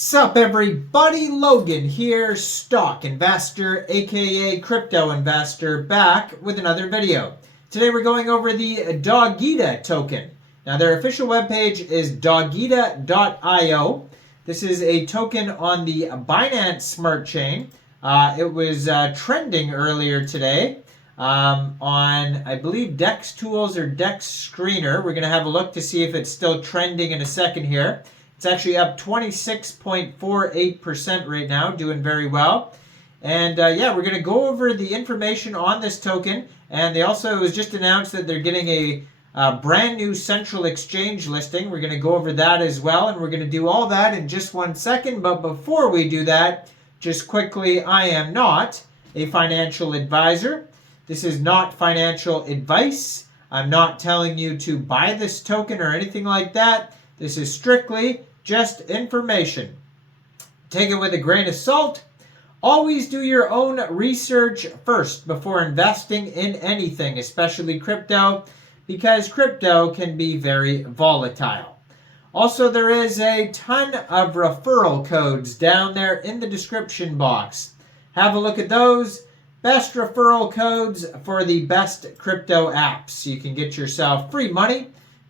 Sup everybody, Logan here, stock investor aka crypto investor, back with another video. Today we're going over the Dogita token. Now their official webpage is Dogita.io. This is a token on the Binance Smart Chain. It was trending earlier today on, I believe, DEX Tools or DEX Screener. We're going to have a look to see if it's still trending in a second here. It's actually up 26.48% right now, doing very well. And yeah, we're going to go over the information on this token. And it was just announced that they're getting a brand new central exchange listing. We're going to go over that as well. And we're going to do all that in just 1 second. But before we do that, just quickly, I am not a financial advisor. This is not financial advice. I'm not telling you to buy this token or anything like that. This is strictly just information. Take it with a grain of salt. Always do your own research first before investing in anything, especially crypto, because crypto can be very volatile. Also, there is a ton of referral codes down there in the description box. Have a look at those. Best referral codes for the best crypto apps. You can get yourself free money,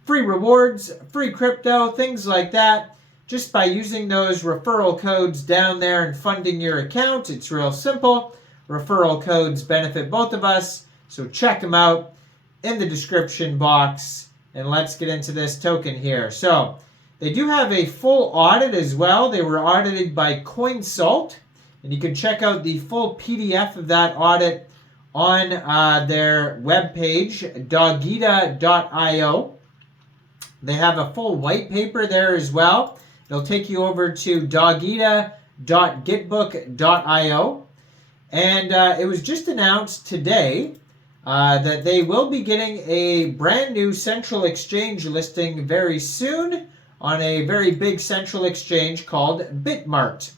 free rewards, free crypto, things like that, just by using those referral codes down there and funding your account. It's real simple. Referral codes benefit both of us, so check them out in the description box. And let's get into this token here. So they do have a full audit as well. They were audited by CoinSalt, and you can check out the full PDF of that audit on their webpage, Dogita.io. They have a full white paper there as well. It'll take you over to dogita.gitbook.io. And it was just announced today that they will be getting a brand new central exchange listing very soon on a very big central exchange called Bitmart.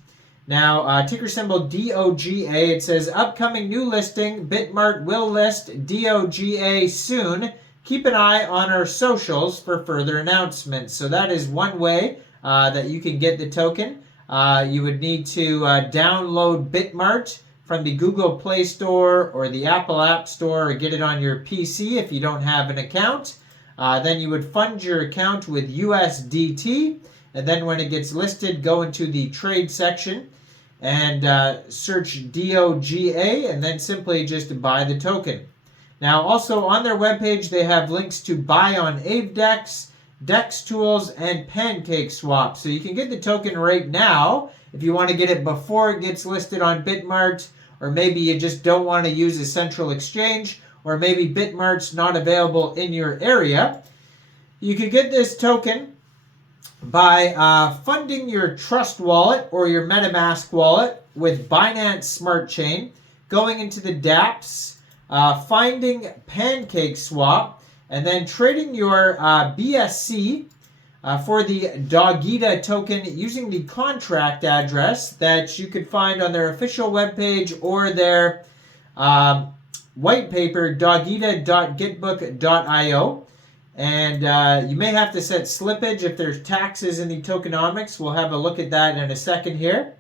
Now, ticker symbol DOGA, it says, upcoming new listing, Bitmart will list DOGA soon. Keep an eye on our socials for further announcements. So that is one way that you can get the token. You would need to download Bitmart from the Google Play Store or the Apple App Store, or get it on your PC if you don't have an account. Then you would fund your account with USDT. And then when it gets listed, go into the trade section and search DOGA, and then simply just buy the token. Now, also on their webpage, they have links to buy on AveDex, DEX Tools, and Pancakeswap. So you can get the token right now if you want to get it before it gets listed on Bitmart, or maybe you just don't want to use a central exchange, or maybe Bitmart's not available in your area. You can get this token by funding your Trust wallet or your MetaMask wallet with Binance Smart Chain, going into the dApps, finding Pancakeswap, and then trading your BSC for the Dogita token using the contract address that you could find on their official webpage or their white paper, Dogita.gitbook.io. And you may have to set slippage if there's taxes in the tokenomics. We'll have a look at that in a second here.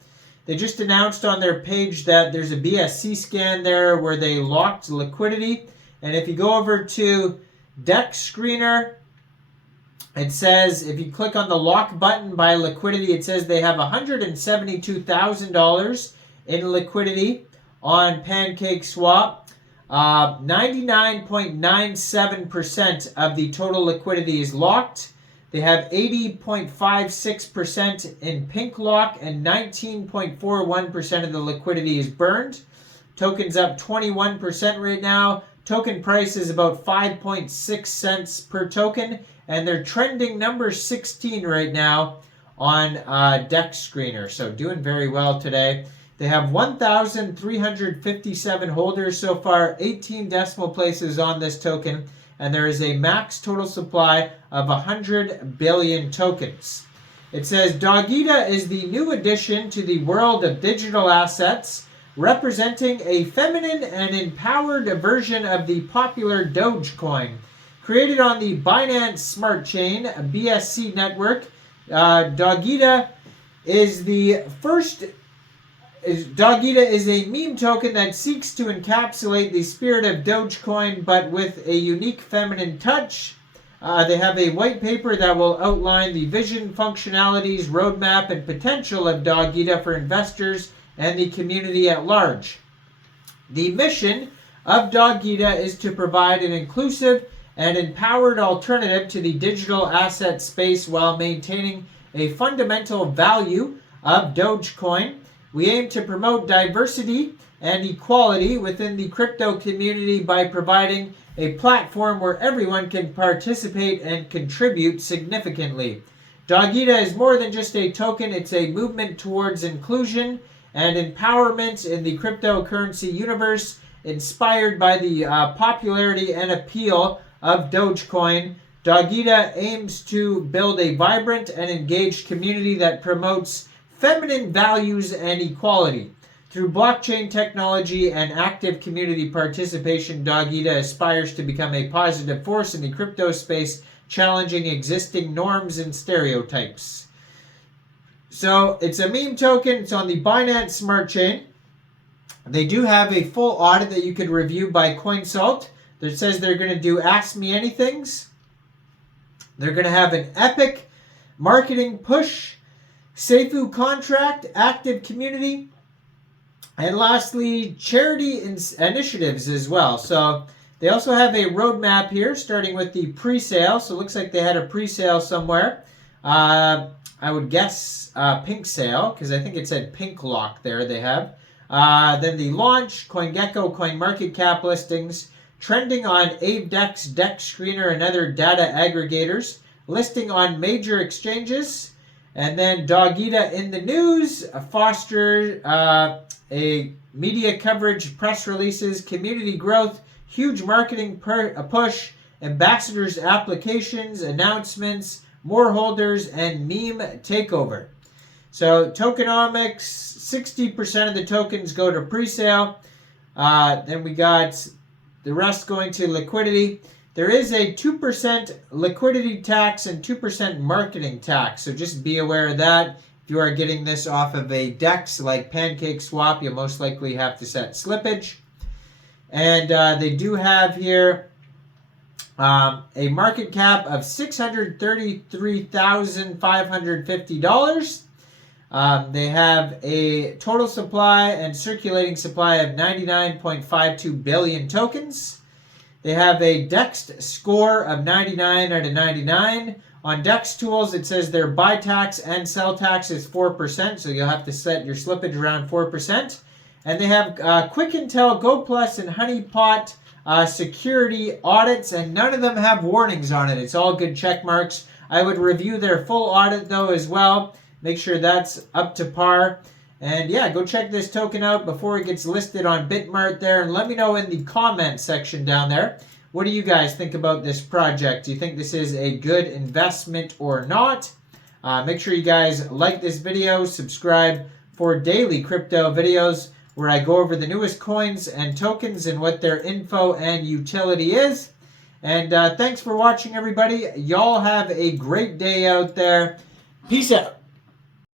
They just announced on their page that there's a BSC scan there where they locked liquidity. And if you go over to DEX Screener, it says, if you click on the lock button by liquidity, it says they have $172,000 in liquidity on Pancakeswap. 99.97% of the total liquidity is locked. They have 80.56% in pink lock, and 19.41% of the liquidity is burned. Token's up 21% right now. Token price is about 5.6 cents per token, and they're trending number 16 right now on DEX Screener. So doing very well today. They have 1,357 holders so far, 18 decimal places on this token, and there is a max total supply of 100 billion tokens. It says, Dogita is the new addition to the world of digital assets, representing a feminine and empowered version of the popular Dogecoin. Created on the Binance Smart Chain, BSC network, Dogita is the first. Dogita is a meme token that seeks to encapsulate the spirit of Dogecoin, but with a unique feminine touch. They have a white paper that will outline the vision, functionalities, roadmap, and potential of Dogita for investors and the community at large. The mission of Dogita is to provide an inclusive and empowered alternative to the digital asset space while maintaining a fundamental value of Dogecoin. We aim to promote diversity and equality within the crypto community by providing a platform where everyone can participate and contribute significantly. Dogita is more than just a token, it's a movement towards inclusion and empowerment in the cryptocurrency universe, inspired by the popularity and appeal of Dogecoin. Dogita aims to build a vibrant and engaged community that promotes feminine values and equality. Through blockchain technology and active community participation, Dogita aspires to become a positive force in the crypto space, challenging existing norms and stereotypes. So it's a meme token. It's on the Binance Smart Chain. They do have a full audit that you could review by CoinSalt that says they're going to do Ask Me Anythings. They're going to have an epic marketing push, Seifu contract, active community, and lastly, charity initiatives as well. So they also have a roadmap here, starting with the pre-sale. So it looks like they had a pre-sale somewhere. I would guess pink sale, because I think it said pink lock there they have. Then the launch, CoinGecko, CoinMarketCap listings, trending on AveDex, DexScreener, and other data aggregators, listing on major exchanges, and then Dogita in the news, foster a media coverage, press releases, community growth, huge marketing push, ambassadors applications, announcements, more holders, and meme takeover. So tokenomics, 60% of the tokens go to pre-sale. Then we got the rest going to liquidity. There is a 2% liquidity tax and 2% marketing tax. So just be aware of that. If you are getting this off of a DEX like Pancakeswap, you'll most likely have to set slippage. And they do have here a market cap of $633,550. They have a total supply and circulating supply of 99.52 billion tokens. They have a DEX score of 99 out of 99. On DEX tools, it says their buy tax and sell tax is 4%, so you'll have to set your slippage around 4%. And they have Quick Intel, Go Plus, and Honeypot security audits, and none of them have warnings on it. It's all good check marks. I would review their full audit, though, as well. Make sure that's up to par. And yeah, go check this token out before it gets listed on Bitmart there. And let me know in the comment section down there. What do you guys think about this project? Do you think this is a good investment or not? Make sure you guys like this video, subscribe for daily crypto videos where I go over the newest coins and tokens and what their info and utility is. And thanks for watching, everybody. Y'all have a great day out there. Peace out.